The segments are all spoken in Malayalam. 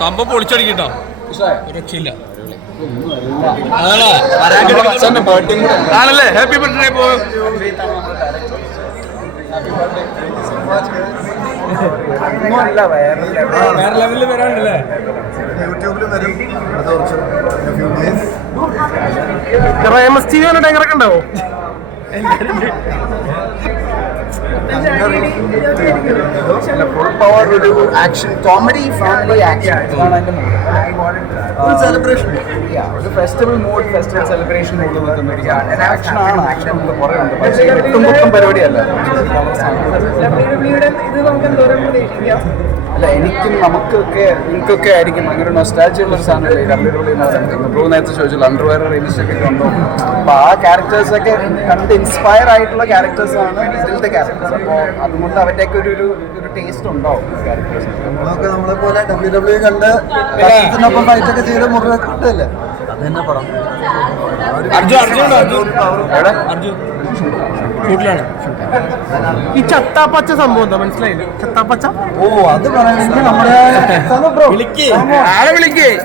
സംഭവം പൊളിച്ചടിക്കട്ടോ, രക്ഷയില്ല. ആണല്ലേ? ഹാപ്പി ബർത്ത്ഡേ പോ. വേറെ ലെവലിൽ വരാണ്ടല്ലേ? യൂട്യൂബിൽ വരും. എങ്ങനെ ഉണ്ടാവോ? ഫുൾ പവർ ഒരു action comedy family action celebration, ഒരു festival mood, festival celebration mood നിൽക്കുന്ന ആക്ഷൻ ആണ്. ആക്ഷൻ കുറേ ഉണ്ട്, പക്ഷേ മൊത്തം പരിപാടിയല്ല. അല്ല, നിങ്ങൾക്കൊക്കെ ആയിരിക്കും ഭയങ്കര നൊസ്റ്റാൾജിയ ഉള്ള ഒരു സാധനമല്ലേ WWE എന്ന് പറയുന്നത്. ബ്രോ നേരത്തെ ചോദിച്ചല്ലോ അണ്ടർവെയർ റിലീസൊക്കെ ഉണ്ടോ. അപ്പോൾ ആ ക്യാരക്ടേഴ്സൊക്കെ കണ്ട് ഇൻസ്പയർ ആയിട്ടുള്ള ക്യാരക്ടേഴ്സാണ് ഇതിലത്തെ ക്യാരക്ടേഴ്സ്. അപ്പോൾ അതുകൊണ്ട് അവരുടെയൊക്കെ ഒരു ടേസ്റ്റ് ഉണ്ടാവും ക്യാരക്ടേഴ്സ്. നമ്മളൊക്കെ നമ്മളെ പോലെ WWE കണ്ട് ഫൈറ്റൊക്കെ ചെയ്ത് മുറിവൊക്കെ കിട്ടില്ലേ, അത് തന്നെ പടം. ഈ ചത്താപ്പച്ച സംഭവം എന്താ മനസ്സിലായില്ല? ചത്താപ്പച്ച അത് പറയണെങ്കിൽ നമ്മുടെ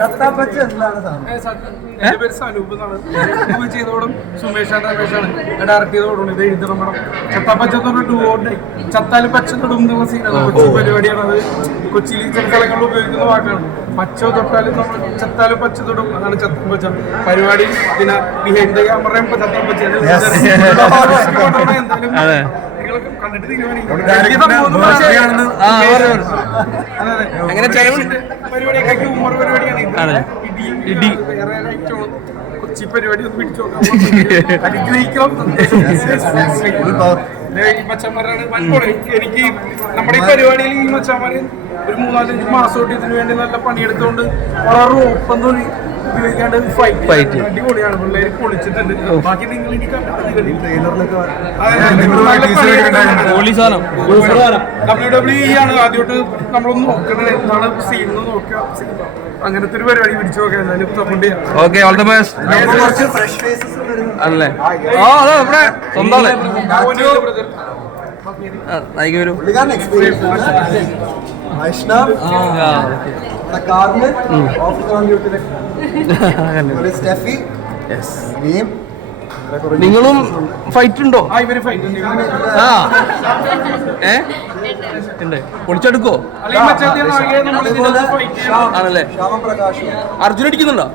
ചത്താപ്പച്ച എന്താണ് സാധനം? എന്റെ പേര് സനൂപ് എന്നാണ്. ചെയ്തോടും സുമേഷ് രമേഷാണ് ഡയറക്ട് ചെയ്തോടും. ഇത് എഴുതണം പടം. ചത്താപ്പച്ച ഡുവോണ്ട് ചത്താല് പച്ച തൊടും എന്നുള്ള സീനാണ്. കൊച്ചി പരിപാടിയാണ് അത്. കൊച്ചിയിൽ ചില സ്ഥലങ്ങളിൽ ഉപയോഗിക്കുന്ന വാക്കാണ്. പച്ച തൊട്ടാലും നമ്മൾ ചത്താലും പച്ച തൊടും, അതാണ് ചത്താപ്പച്ച പരിപാടി. പിന്നെ ബിഹൈൻഡ് ദ ക്യാമറ ചത്താപ്പച്ച. എന്തായാലും കണ്ടിട്ട് തീരുമാനിക്കും. പരിപാടിയൊക്കെ ഹ്യൂമർ പരിപാടിയാണ്. ഇടി വേറെ ഐറ്റമാണ്. കൊച്ചി പരിപാടി ഒന്ന് പിടിച്ചു നോക്കാം. അനുഗ്രഹിക്കണം. ഈ മച്ചന്മാരാണ് വൻപോളെ. എനിക്ക് നമ്മുടെ ഈ പരിപാടിയിൽ ഈ മച്ചന്മാര് ഒരു 3-4 മാസമായിട്ട് ഇതിനു വേണ്ടി നല്ല പണിയെടുത്തുകൊണ്ട് വളരെ ഓപ്പൺ ഉപയോഗിക്കാണ്ട് ഫൈറ്റ് അടിപൊളിയാണ്. പിള്ളേര് പൊളിച്ചിട്ടുണ്ട്. ബാക്കി നിങ്ങൾ ഇനി WWE ആണ് ആദ്യമായിട്ട് നമ്മളൊന്ന് നോക്കണത്. എന്താണ് സീനെന്ന് നോക്കുക. അങ്ങനത്തെ ഒരു പരിപാടി പിടിച്ചു നോക്കാം. എന്തായാലും സപ്പോർട്ട് ചെയ്യാം. Okay, all the best. അല്ലേ? ആ അതെ, നമ്മുടെ സ്വന്തം നിങ്ങളും ഫൈറ്റ് ഉണ്ടോ? ആ ഉണ്ട്. പൊളിച്ചെടുക്കോ? ആണല്ലേ? അർജുൻ അടിക്കുന്നുണ്ടോ?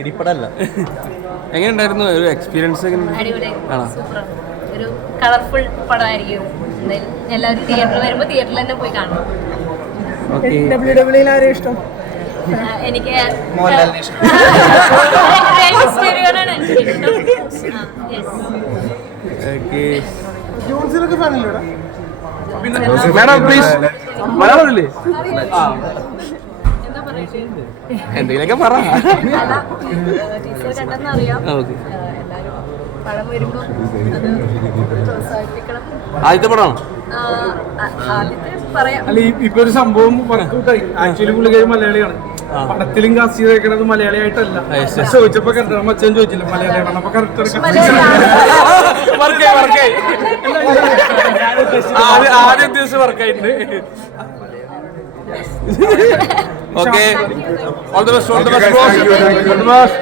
ഇടിപ്പടല്ല. എങ്ങനെയുണ്ടായിരുന്നു ഒരു എക്സ്പീരിയൻസ്? ഒരു കളർഫുൾ പടമായിരിക്കും. എല്ലാവരും തിയേറ്ററിൽ വരുമ്പോൾ തിയേറ്ററിൽ തന്നെ പോയി കാണണം. WWE ആരെയും ഇഷ്ടം? എനിക്ക് മാഡം പ്ലീസ്, മലയാളമില്ലേ? എന്തെങ്കിലുമൊക്കെ പറ. ആദ്യത്തെ പടമാണോ? അല്ല, ഇപ്പൊ ഒരു സംഭവം വർക്കൗട്ടായി. ആക്ച്വലി പുള്ളിക്കാരി മലയാളിയാണ്. പടത്തിലും കാസ്റ്റ് ചെയ്തേക്കണത് മലയാളിയായിട്ടല്ല. ചോദിച്ചപ്പോ കറക്റ്റ് മച്ചൻ ചോദിച്ചില്ല മലയാളിയാണ്. അപ്പൊ കറക്റ്റ് ആദ്യം ദിവസം വർക്കായിട്ടുണ്ട്. Okay, all the best. All the best. All the best.